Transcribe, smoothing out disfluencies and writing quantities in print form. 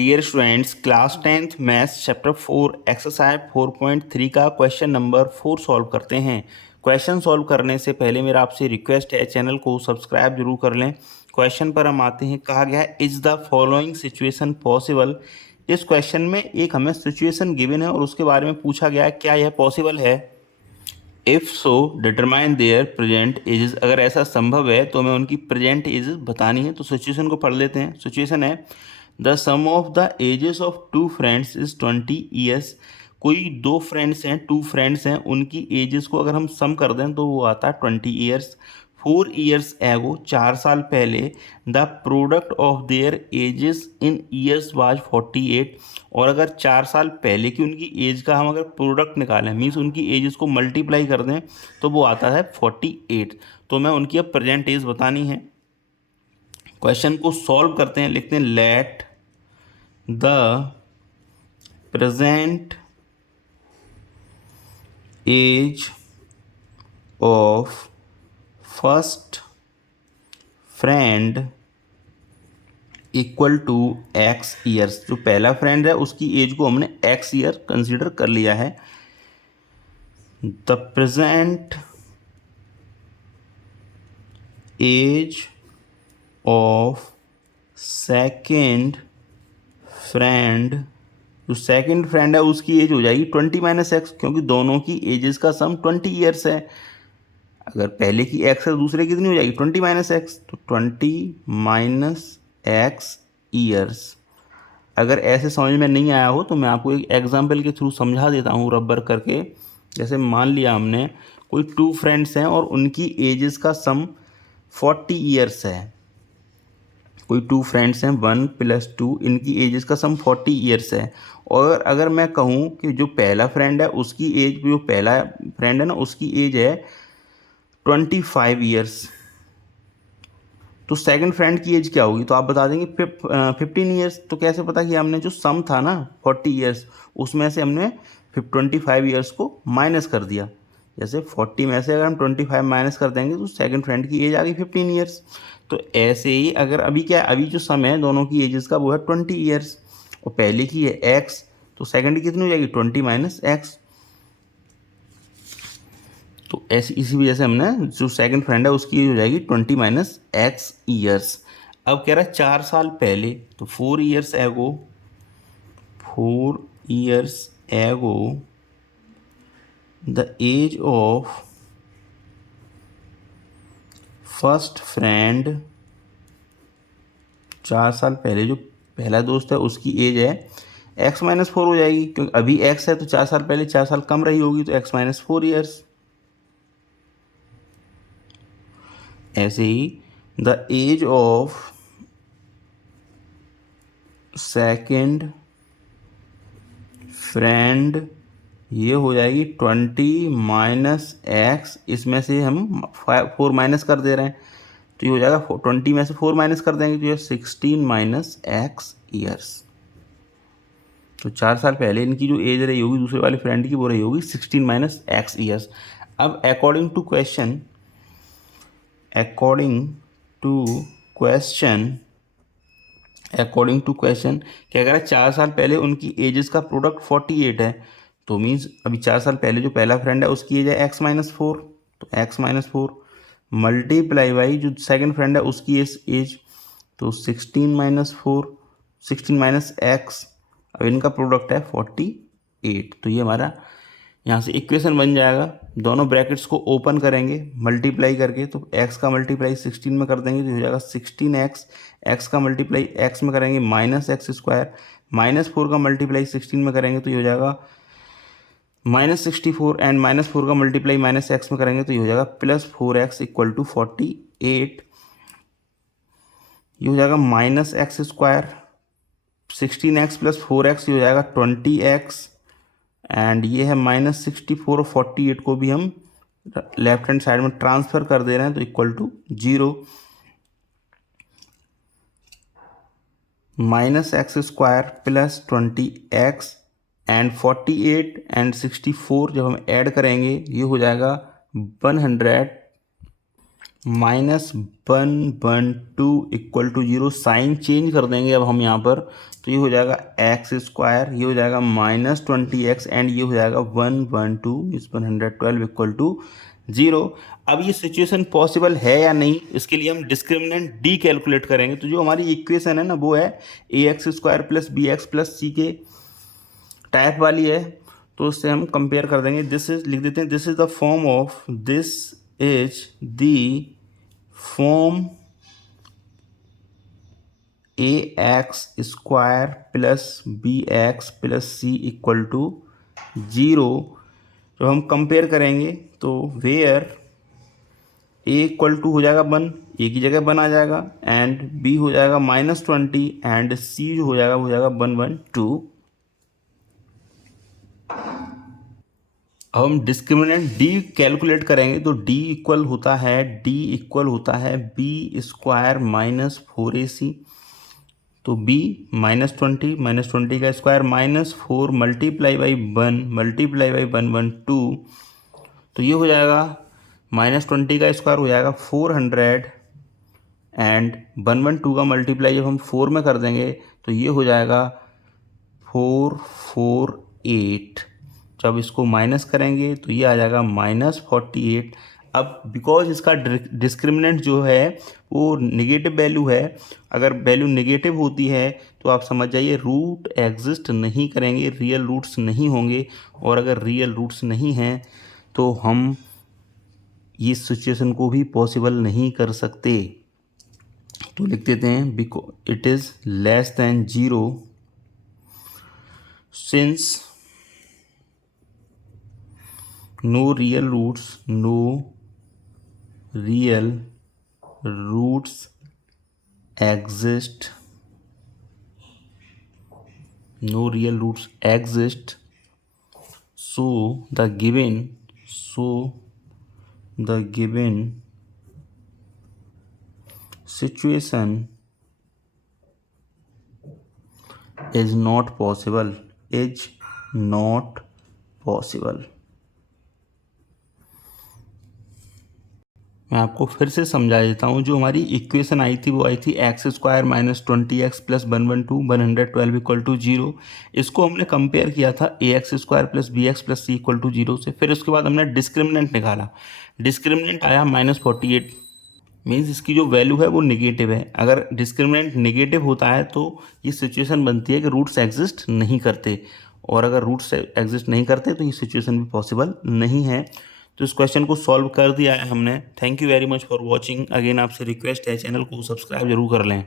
Dear students, class 10th maths chapter 4 exercise 4.3 का question number 4 solve करते हैं। Question solve करने से पहले मेरा आपसे रिक्वेस्ट है, चैनल को सब्सक्राइब जरूर कर लें। क्वेश्चन पर हम आते हैं। कहा गया है is the following situation possible. इस क्वेश्चन में एक हमें सिचुएशन गिवन है और उसके बारे में पूछा गया है क्या यह पॉसिबल है। If so determine there present ages. अगर ऐसा संभव है तो हमें उनकी प्रेजेंट एजेस बतानी है। तो सिचुएशन को पढ़ लेते हैं। सिचुएशन है the sum of the ages of two friends is 20 years. कोई दो फ्रेंड्स हैं, टू फ्रेंड्स हैं, उनकी एजेस को अगर हम सम कर दें तो वो आता है 20 ईयर्स। 4 ईयर्स एगो, 4 साल पहले, the product of their edges in years was 48। और अगर 4 साल पहले की उनकी एज का हम अगर प्रोडक्ट निकालें, मीन्स उनकी एजेस को मल्टीप्लाई कर दें, तो वो आता है 48। तो मैं उनकी अब प्रेजेंट एज बतानी है। क्वेश्चन को सॉल्व करते हैं। लिखते हैं let the present age of first friend equal to x years. जो पहला फ्रेंड है उसकी एज को हमने एक्स ईयर कंसीडर कर लिया है। The present age of second friend, जो सेकेंड फ्रेंड है उसकी एज हो जाएगी 20 माइनस एक्स, क्योंकि दोनों की एजेस का सम 20 ईयर्स है। अगर पहले की एक्स है दूसरे की कितनी हो जाएगी 20 माइनस एक्स, तो 20 माइनस एक्स ईयर्स। अगर ऐसे समझ में नहीं आया हो तो मैं आपको एक एग्जाम्पल के थ्रू समझा देता हूँ रबर करके। जैसे मान लिया हमने कोई टू फ्रेंड्स हैं और उनकी एजेस का सम 40 ईयर्स है। कोई टू फ्रेंड्स हैं 1 + 2, इनकी एजेस का सम 40 ईयर्स है। और अगर मैं कहूँ कि जो पहला फ्रेंड है उसकी एज, जो पहला फ्रेंड है ना उसकी एज है 25 ईयर्स, तो सेकंड फ्रेंड की एज क्या होगी? तो आप बता देंगे 15 ईयर्स। तो कैसे पता कि हमने जो सम था ना 40 ईयर्स, उसमें से हमने 25 ईयर्स को माइनस कर दिया। जैसे 40 में से अगर हम 25 माइनस कर देंगे तो सेकंड फ्रेंड की एज आ गई 15 ईयर्स। तो ऐसे ही अगर अभी क्या, अभी जो सम है दोनों की एजेस का वो है 20 ईयर्स, और पहले की है एक्स, तो सेकंड की कितनी हो जाएगी 20 माइनस एक्स। तो ऐसी इसी वजह से हमने जो सेकंड फ्रेंड है उसकी एज हो जाएगी 20 माइनस एक्स ईयर्स। अब कह रहा है 4 साल पहले, तो 4 ईयर्स एगो, 4 years ago the age of first friend, 4 साल पहले जो पहला दोस्त है उसकी एज है x-4 हो जाएगी, क्योंकि अभी x है तो 4 साल पहले 4 साल कम रही होगी, तो x-4 ईयर्स। ऐसे ही the age of second friend, ये हो जाएगी 20 माइनस एक्स, इसमें से हम 4 माइनस कर दे रहे हैं, तो ये हो जाएगा 20 में से 4 माइनस कर देंगे तो ये 16 माइनस एक्स ईयर्स। तो 4 साल पहले इनकी जो एज रही होगी दूसरे वाले फ्रेंड की, वो रही होगी 16 माइनस एक्स ईयर्स। अब अकॉर्डिंग टू क्वेश्चन क्या कह रहा है 4 साल पहले उनकी एजेस का प्रोडक्ट 48 है। तो मीन्स अभी 4 साल पहले जो पहला फ्रेंड है उसकी एज है x-4, तो x-4 मल्टीप्लाई बाई जो सेकंड फ्रेंड है उसकी एज, तो 16 माइनस एक्स। अब इनका प्रोडक्ट है 48। तो ये हमारा यहाँ से इक्वेशन बन जाएगा। दोनों ब्रैकेट्स को ओपन करेंगे मल्टीप्लाई करके, तो x का मल्टीप्लाई 16 में कर देंगे तो हो जाएगा 16x। x का मल्टीप्लाई x में करेंगे -x², -4 का मल्टीप्लाई 16 में करेंगे तो ये हो जाएगा -64, एंड -4 का मल्टीप्लाई -x में करेंगे तो ये हो जाएगा +4x इक्वल टू 48। ये हो जाएगा -x², 16x + 4x, ये हो जाएगा 20x, एंड ये है -64 और 48 को भी हम लेफ्ट हैंड साइड में ट्रांसफर कर दे रहे हैं तो equal to 0। -x² + 20x and 48 and 64 जब हम ऐड करेंगे ये हो जाएगा -1 1 2 इक्वल टू 0, साइन चेंज कर देंगे अब हम यहाँ पर, तो ये हो जाएगा एक्स स्क्वायर, ये हो जाएगा -20x एंड ये हो जाएगा 112 इस 112 इक्वल टू 0। अब ये सिचुएशन पॉसिबल है या नहीं, इसके लिए हम डिस्क्रिमिनेंट डी कैलकुलेट करेंगे। तो जो हमारी इक्वेशन है ना वो है ax² + bx + c के टाइप वाली है, तो उससे हम कंपेयर कर देंगे। दिस इज लिख देते हैं, this is the form of, this is the form ax² + bx + c equal to 0। जब हम कंपेयर करेंगे तो वेयर a इक्वल टू हो जाएगा 1, a की जगह 1 आ जाएगा, एंड b हो जाएगा -20 एंड c जो हो जाएगा वो हो जाएगा 112। अब हम डिस्क्रिमिनेंट d कैलकुलेट करेंगे तो d इक्वल होता है b² - 4ac, तो b -20 का square -4 multiply by 1 multiply by 112, तो ये हो जाएगा -20 का स्क्वायर हो जाएगा 400 एंड 112 का मल्टीप्लाई जब हम 4 में कर देंगे तो ये हो जाएगा 448। जब इसको माइनस करेंगे तो ये आ जाएगा -48। अब बिकॉज इसका डिस्क्रिमिनेंट जो है वो नेगेटिव वैल्यू है, अगर वैल्यू नेगेटिव होती है तो आप समझ जाइए रूट एग्जिस्ट नहीं करेंगे, रियल रूट्स नहीं होंगे, और अगर रियल रूट्स नहीं हैं तो हम इस सिचुएशन को भी पॉसिबल नहीं कर सकते। तो लिख देते हैं because it is less than 0 since no real roots exist, so the given situation is not possible, मैं आपको फिर से समझा देता हूँ। जो हमारी इक्वेशन आई थी वो आई थी x² - 20x + 112 112 इक्वल टू 0। इसको हमने कंपेयर किया था ax² + bx + c equal to 0 से। फिर उसके बाद हमने डिस्क्रिमिनेंट निकाला, डिस्क्रिमिनेंट आया -48, मीन्स इसकी जो वैल्यू है वो नेगेटिव है। अगर डिस्क्रिमिनेंट नेगेटिव होता है तो ये सिचुएशन बनती है कि रूट्स एग्जिस्ट नहीं करते, और अगर रूट्स एग्जिस्ट नहीं करते तो ये सिचुएशन भी पॉसिबल नहीं है। तो इस क्वेश्चन को सॉल्व कर दिया है हमने। Thank you very much for watching. Again आपसे रिक्वेस्ट है चैनल को सब्सक्राइब जरूर कर लें।